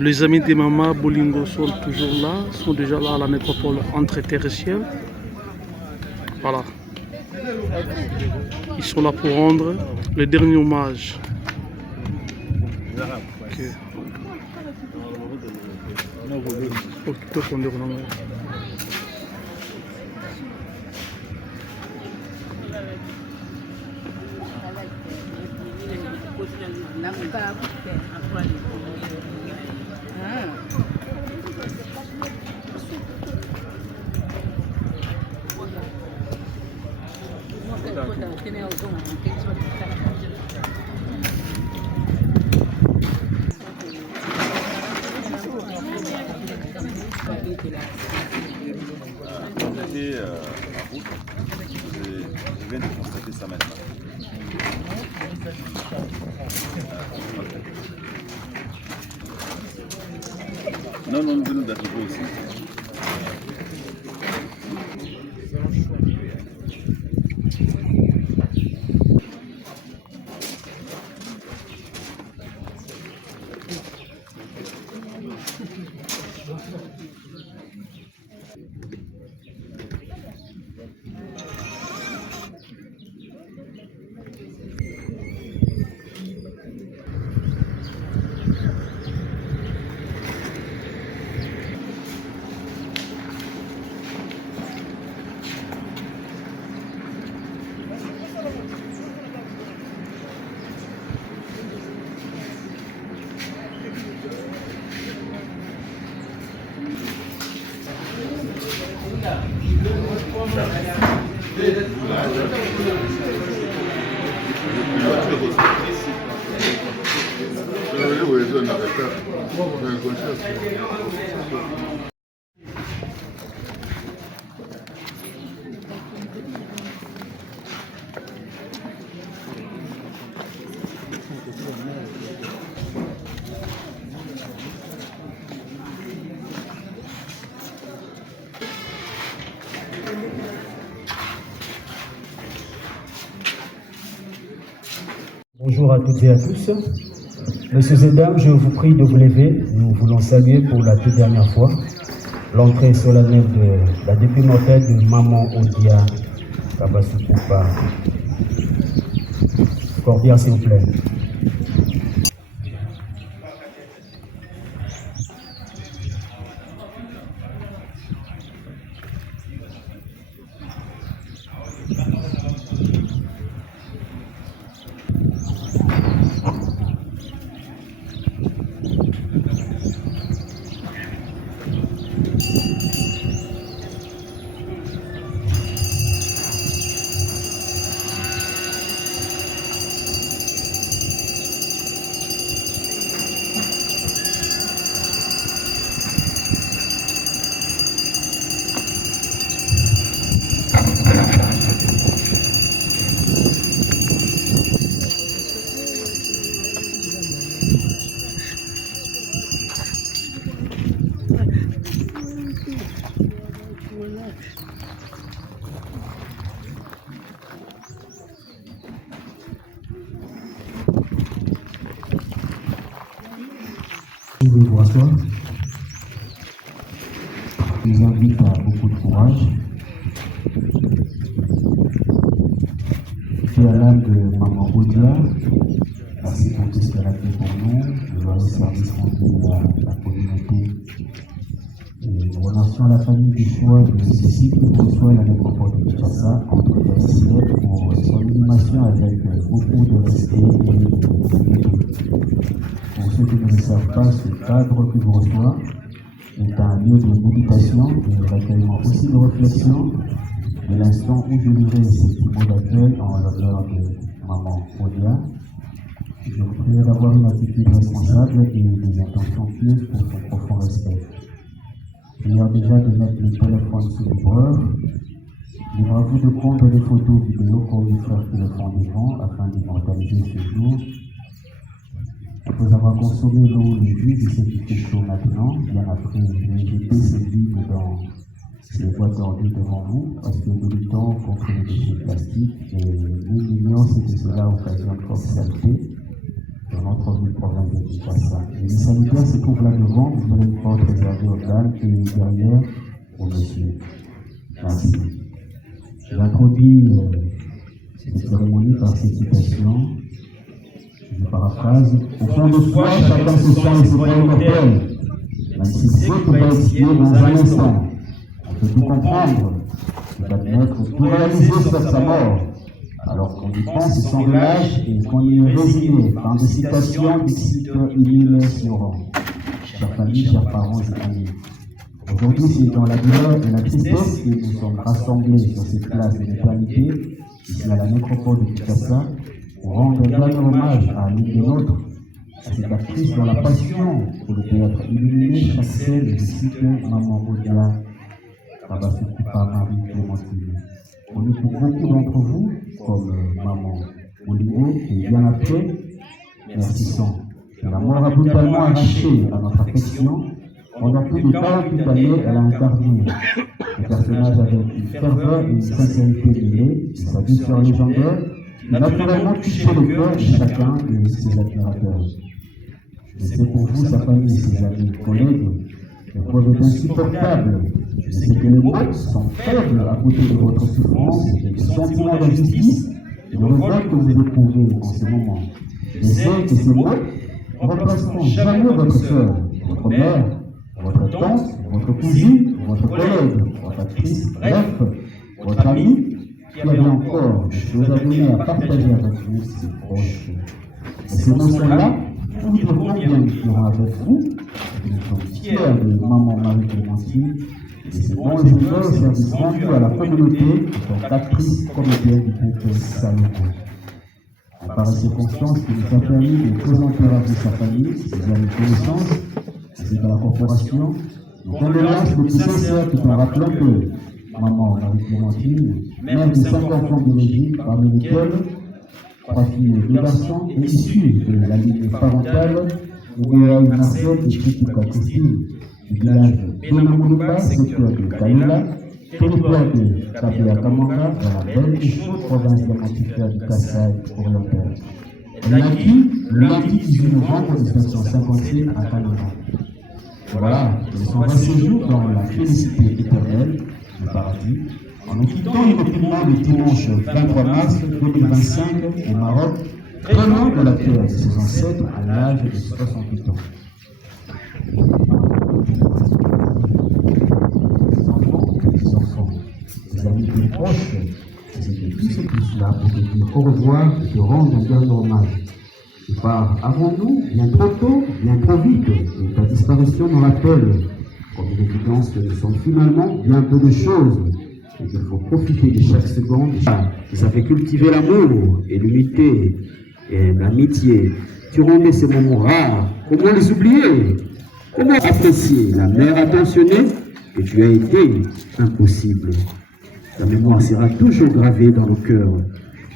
Les amis des Mama Bolingo sont toujours là, sont déjà là à la métropole entre-terrestienne. Voilà. Ils sont là pour rendre le dernier hommage. Constater la route, je viens de constater ça maintenant. Non, nous venons d'arriver ici. Bonjour à toutes et à tous. Messieurs et dames, je vous prie de vous lever. Nous voulons saluer pour la toute dernière fois l'entrée solennelle de la dépouille mortelle de Maman Odia Kabasupoupa. Cordial, s'il vous plaît. Vous vous rasseoir. Je vous invite à beaucoup de courage. Et à l'âme de Maman Odia, merci pour tout ce qu'elle a fait pour nous, le loyal service rendu à la communauté. Et nous remercions la famille du choix de Sissi qui reçoit la métropole de Kinshasa entre terrestienne pour son animation avec beaucoup de respect et de Pour ceux qui ne le savent pas, ce cadre que vous reçoit est un lieu de méditation, de recueillement aussi de réflexion. De l'instant où je lirai ces mots d'accueil en l'honneur de Maman Odia, je vous prie d'avoir une attitude responsable et des intentions pieuses pour son profond respect. Prière déjà de mettre le téléphone sous les bras. Libre à vous de prendre des photos, vidéos pour les frères qui le font devant afin d'immortaliser ce jour. Après avoir consommé l'eau le jus, je sais qu'il fait chaud maintenant. Bien après, je vais jeter ce vide dans ces boîtes d'ordures devant vous parce que nous luttons contre les déchets plastiques et l'ignorance c'est que cela occasionne forte saleté dans notre ville province de Kinshasa. Les sanitaires se trouvent là devant, vous aurez une porte réservée aux dames et derrière au monsieur. Merci. J'introduis cette cérémonie par cette citation. Je paraphrase. Au fond de soi, chacun se sent et se voit immortel. Même s'il sait qu'il va essayer dans un instant. On peut tout comprendre, tout admettre, tout réaliser sur sa mort. Alors qu'on y pense sans relâche et qu'on y est résigné. Fin de citation d'ici Émile Sioran. Chers familles, chers parents et amis. Aujourd'hui, c'est dans la douleur et la tristesse que nous sommes rassemblés sur cette place de l'éternité, ici à la nécropole de Kinshasa, pour rendre un dernier hommage à l'une des nôtres, à cette actrice dont la passion pour le théâtre illuminé chaque scène et cite Maman Odia, Babasukupa Marie Clémentine. On est pour beaucoup d'entre vous, comme Maman Bolingo, et bien après, merci. La mort a brutalement arraché à notre affection. Pendant plus de 48 années, elle a incarné le personnage avec une ferveur et une sincérité mêlée, sa douceur légendaire, qui naturellement touché le cœur de chacun de ses admirateurs. Je sais pour vous, sa famille, ses amis, collègues, le poids est insupportable. Je sais que les mots sont faibles à côté de votre souffrance et du sentiment d'injustice et de révolte que vous éprouvez en ce moment. Je sais que ces mots ne remplaceront jamais votre soeur, votre mère, votre tante, votre cousine, votre collègue, votre actrice, bref, votre ami, qui avait encore des choses à donner, à partager avec vous, ses proches. Et ces mots sont là, pour dire combien nous serons avec vous, et nous sommes fiers de Maman Marie Clémentine, et ces bons efforts services rendus à la communauté, en tant qu'actrice comédienne du groupe Salomon. Par ces circonstances qui nous a permis de présenter à vous sa famille, ses amis connaissances, ainsi que la corporation, nos condoléances les plus sincères tout en rappelant que Maman Marie Clémentine, mère de 5 enfants d'origine, parmi lesquels 3 filles et 2 garçons, est issue de la lignée parentale de Gouraï Marcel et Chitika Christine, du village de Namoulouba, secteur de Kaila, territoire de Kabea Kamanga, dans la belle et chaude province de du Kassai oriental. Elle naquit le lundi 18 novembre 1957 à Kananga. Voilà, ils sont restés jours dans la félicité éternelle, le paradis, en nous quittant immédiatement le dimanche 23 mars 2025 au Maroc, très loin de la terre de ses ancêtres à l'âge de 68 ans. Les enfants, les amis les proches, c'était tous et tous là pour te dire au revoir et te rendre un dernier hommage. Car avant nous, bien trop tôt, bien trop vite, et ta disparition nous rappelle, comme une évidence, que nous sommes finalement bien peu de choses, et qu'il faut profiter de chaque seconde. Ça fait cultiver l'amour et l'unité et l'amitié. Tu rendais ces moments rares. Comment les oublier? Comment apprécier la mère attentionnée que tu as été? Impossible. Ta mémoire sera toujours gravée dans nos cœurs.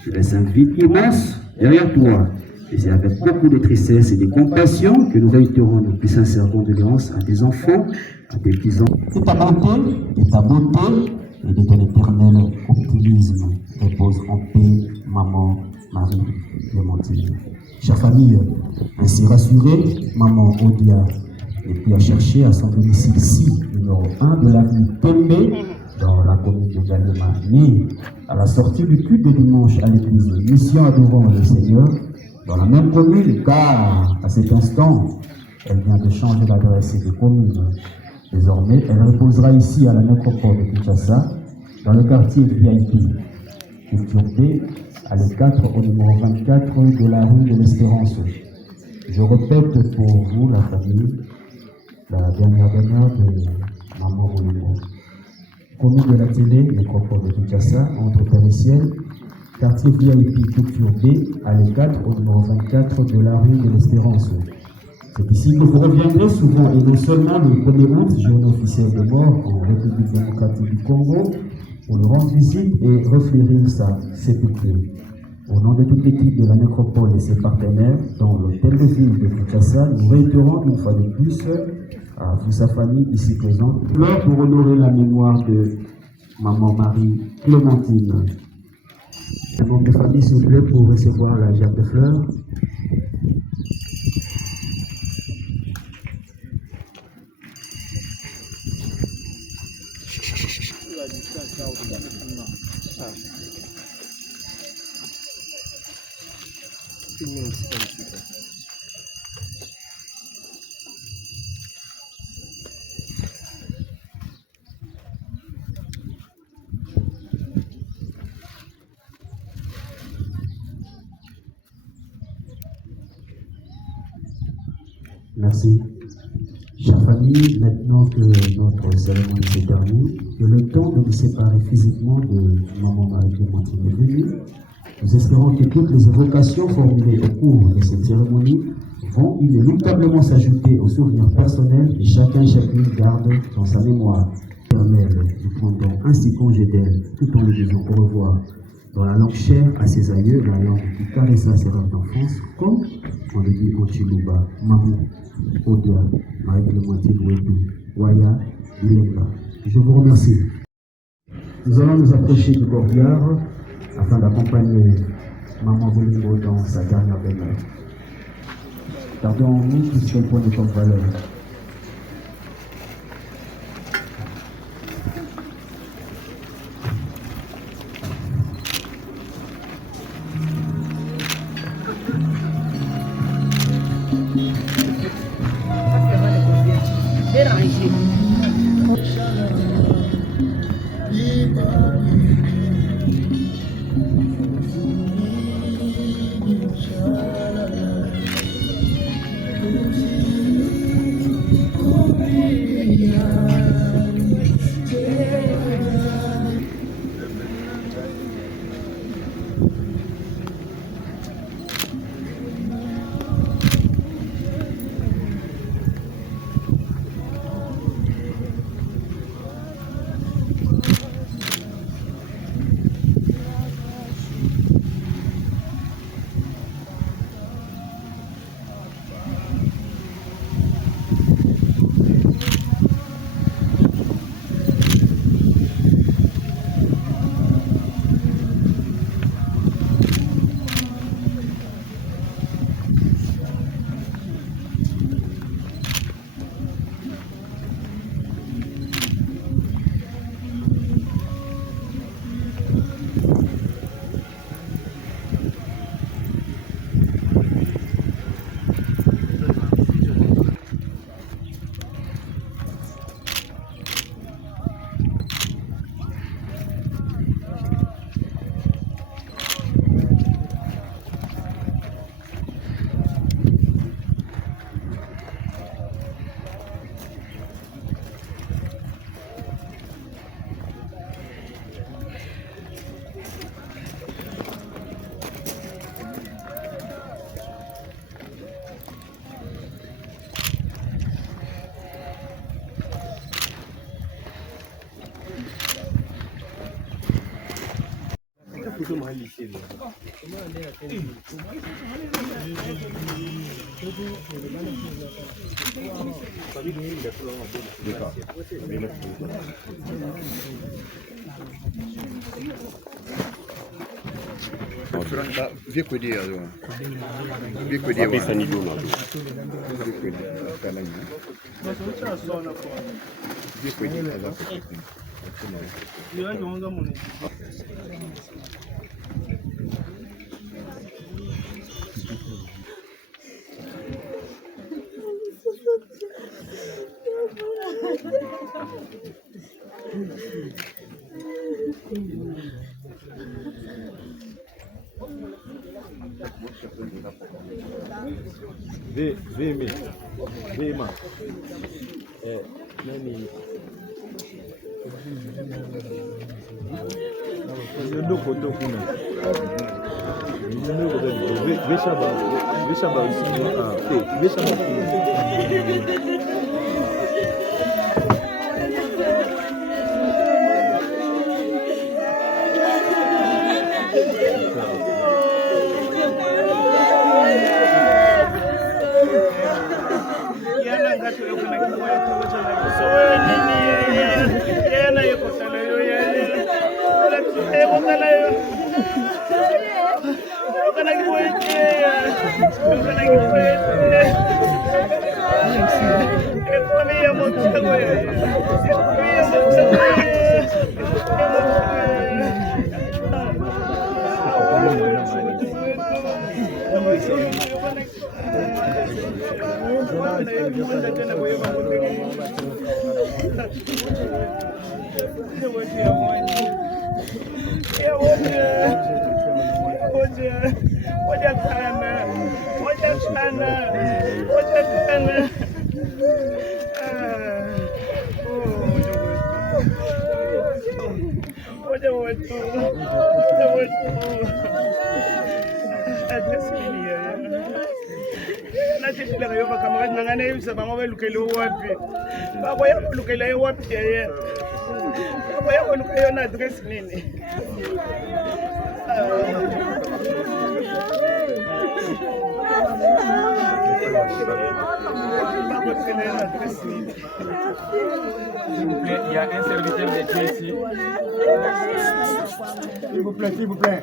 Tu laisses un vide immense derrière toi. Et c'est avec beaucoup de tristesse et de compassion que nous réitérons nos plus sincères condoléances à tes enfants, à tes petits-enfants. Et ta bonté, et ta beauté, et de ton éternel optimisme repose en paix, Maman Marie Clémentine. Chère famille, ainsi rassurée, Maman Odia n'est plus à chercher à son domicile-ci, numéro 1 de l'avenue Tembe, dans la commune de Galema, ni à la sortie du culte de dimanche à l'église Mission Adorant le Seigneur, dans la même commune, car à cet instant, elle vient de changer l'adresse de commune. Désormais, elle reposera ici à la nécropole de Kinshasa, dans le quartier VIP, culture B, à l'E4 au numéro 24 de la rue de l'Espérance. Je répète pour vous, la famille, la dernière de Maman Bolingo. Commune de la télé, nécropole de Kinshasa, entre terre et ciel, quartier VIP culture B, à l'E4 au numéro 24 de la rue de l'Espérance. C'est ici que vous reviendrez souvent, et non seulement le 1er août, journée officielle de mort en République démocratique du Congo, pour lui rendre visite et refléter sa sépulture. Au nom de toute l'équipe de la nécropole et ses partenaires, dans l'hôtel de ville de Kinshasa, nous réitérons une fois de plus à vous, sa famille ici présente, pour honorer la mémoire de Maman Marie Clémentine. Le membre de famille, s'il vous plaît, pour recevoir la gerbe de fleurs. Merci. Chère famille, maintenant que notre cérémonie s'est terminée, que le temps de nous séparer physiquement de Maman Marie Clémentine est venu, nous espérons que toutes les évocations formulées au cours de cette cérémonie vont inéluctablement s'ajouter aux souvenirs personnels et chacun et chacune garde dans sa mémoire éternelle. Nous prendrons ainsi congé d'elle tout en lui disant au revoir dans la langue chère à ses aïeux, la langue qui caressa ses rêves d'enfance, comme on le dit en Chiluba, Mamou, Odia, Marie-Clémentine Ouédou, Waya, Ilenga. Je vous remercie. Nous allons nous approcher du corbillard afin d'accompagner Maman Bolingo dans sa dernière demeure. Gardons en nous tout ce qu'elle prend comme valeur. Ndio Il y a un serviteur de Dieu ici. S'il vous plaît, s'il vous plaît.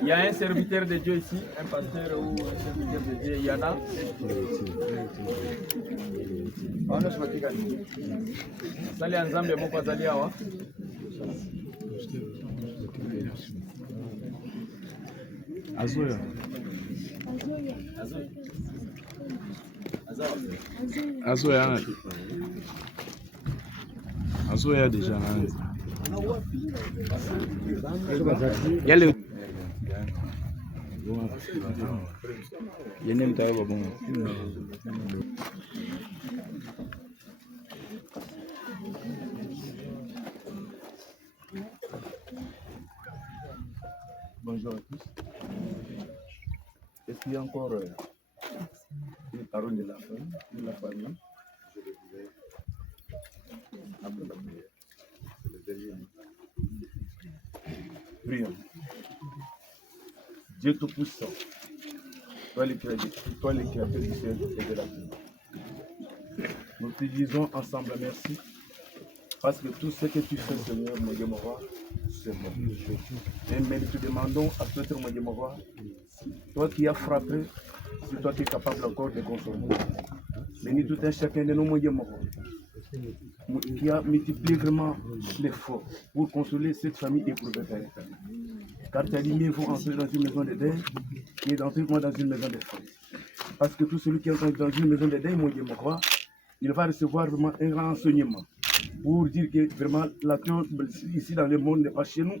Il y a un serviteur de Dieu ici, un pasteur ou un serviteur de Dieu, il y en a. Sali Anzambe moko azali awa. Azoya. Azoya. Azoya déjà. Il y a le. Il y a même pas bon. Bonjour à tous. Est-ce qu'il y a encore une parole de la famille? Je le dirai après la prière. C'est le dernier mot. Prions. Dieu Tout-Puissant, toi le créateur du ciel et de la terre. Nous te disons ensemble merci parce que tout ce que tu fais, Seigneur, mon Dieu, mon roi, c'est bon. Mais nous te demandons à toi, mon Dieu, mon roi, toi qui as frappé, c'est toi qui es capable encore de consoler. Bénis tout un chacun de nous, mon Dieu, mon roi, qui a multiplié vraiment l'effort pour consoler cette famille éprouvée, Père éternel. Car tes lumières vont entrer dans une maison de deuil qui est entrée dans une maison de fête. Parce que tout celui qui est dans une maison de deuil, mon Dieu, mon roi, il va recevoir vraiment un grand enseignement pour dire que vraiment la terre ici dans le monde n'est pas chez nous.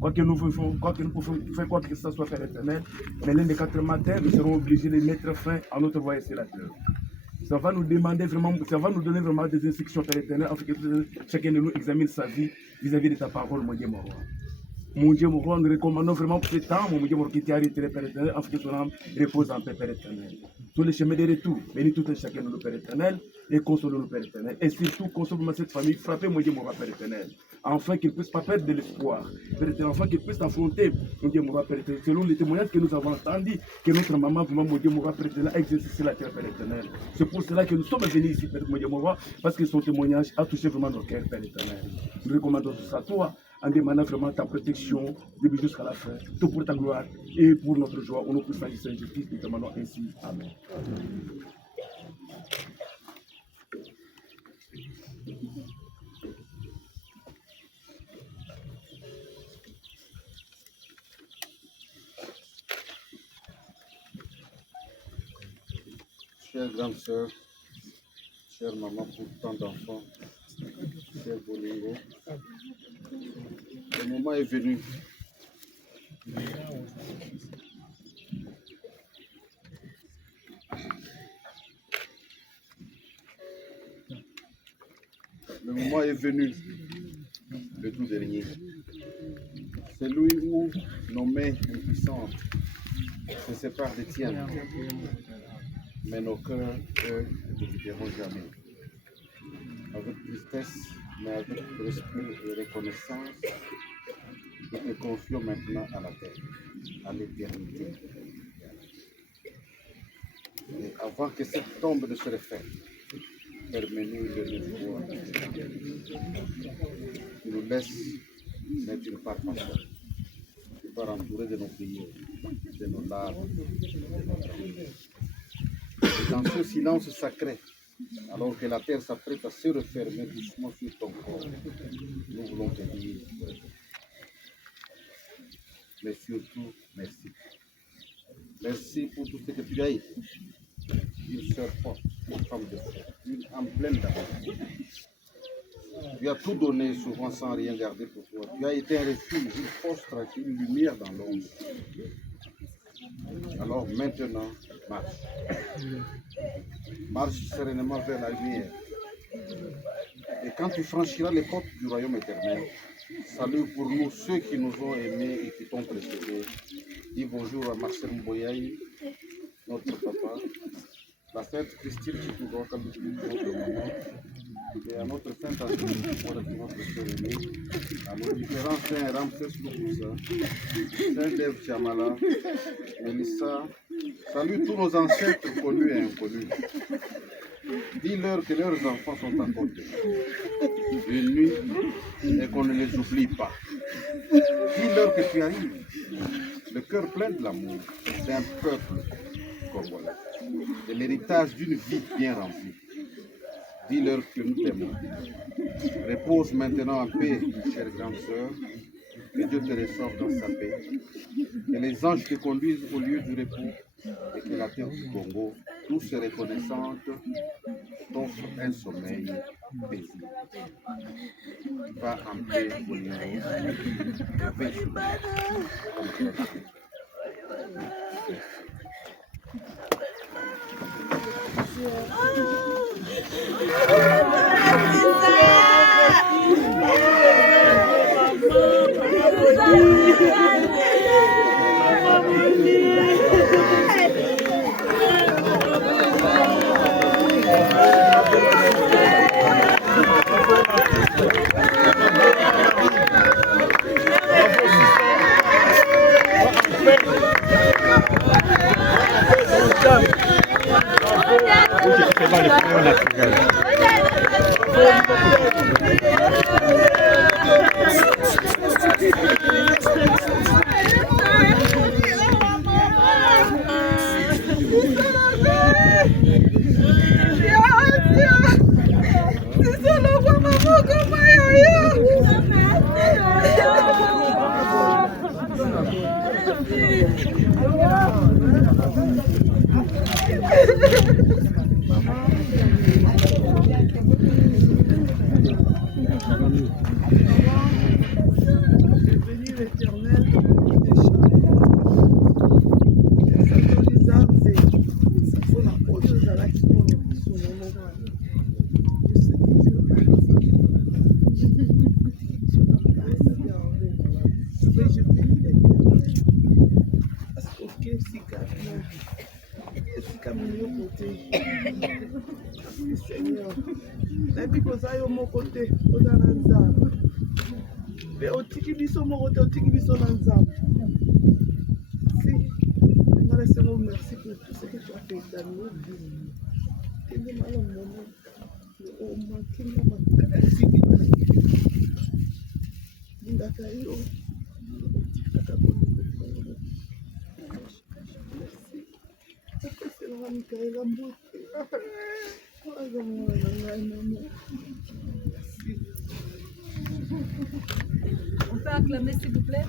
Quoi que nous faisons, quoi que nous pouvons faire, quoi que ce soit, Père éternel, mais l'un des 4 matins, nous serons obligés de mettre fin à notre voyage sur la terre. Ça va nous demander vraiment, ça va nous donner vraiment des instructions, Père éternel, afin que chacun de nous examine sa vie vis-à-vis de ta parole, mon Dieu, mon roi. Mon Dieu, mon roi, nous recommandons vraiment ce temps, mon Dieu, mon roi, qui t'est arrêté, Père éternel, afin que ton âme repose en paix, Père éternel. Tous les chemins de retour, bénis tout un chacun de nous, Père éternel, et console-nous, Père éternel. Et surtout, console-moi cette famille, frappez, mon Dieu, mon roi, Père éternel, afin qu'ils ne puissent pas perdre de l'espoir, Père éternel, afin qu'ils puissent affronter, mon Dieu, mon roi, Père éternel, selon les témoignages que nous avons entendus, que notre maman, vraiment, mon Dieu, mon roi, Père éternel, a exercé sur la terre, Père éternel. C'est pour cela que nous sommes venus ici, Père, mon Dieu, mon roi, parce que son témoignage a touché vraiment nos cœurs, Père éternel. Nous recommandons tout ça à toi, en demandant vraiment ta protection, début jusqu'à la fin, tout pour ta gloire et pour notre joie. Au nom puissant du Seigneur Jésus-Christ, nous demandons ainsi. Amen. Chère grande sœur, chère maman pour tant d'enfants, chère Bolingo, le moment est venu. Le moment est venu, le tout dernier. C'est lui où nos mains impuissantes se séparent des tiennes. Mais nos cœurs, eux, ne quitteront jamais. Avec tristesse, mais avec respect et reconnaissance, nous te confions maintenant à la terre, à l'éternité. Et avant que cette tombe ne se referme, permets-nous de nous voir. Tu nous laisses, mais tu ne pars pas seul. Tu pars entouré de nos prières, de nos larmes, de nos larmes. Et dans ce silence sacré, alors que la terre s'apprête à se refermer doucement sur ton corps, nous voulons te dire, mais surtout, merci. Merci pour tout ce que tu as été. Une sœur forte, une femme de foi, une âme pleine d'amour. Tu as tout donné, souvent sans rien garder pour toi. Tu as été un refuge, une force tranquille, une lumière dans l'ombre. Alors maintenant, marche. Marche sereinement vers la lumière. Et quand tu franchiras les portes du royaume éternel, salut pour nous ceux qui nous ont aimés et qui t'ont précédés. Dis bonjour à Marcel Mboyaï, notre papa, la sainte Christine Chitougo, notre maman, et à notre sainte Anthony, notre sœur aînée, à nos différents saints Ramsès Loukoussa, Saint Dev Chamala, Mélissa. Salut tous nos ancêtres connus et inconnus. Dis-leur que leurs enfants sont à côté, unis, et qu'on ne les oublie pas. Dis-leur que tu arrives, le cœur plein de l'amour d'un peuple congolais, de l'héritage d'une vie bien remplie. Dis-leur que nous t'aimons. Repose maintenant en paix, chère grande sœur, que Dieu te ressorte dans sa paix, que les anges te conduisent au lieu du repos et que la terre du Congo, tous reconnaissante, t'offre un sommeil paisible. Va en paix, Bolero, et paix sur merci pour tout ce que tu as fait dans nos vies. On peut acclamer s'il vous plaît.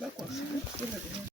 D'accord.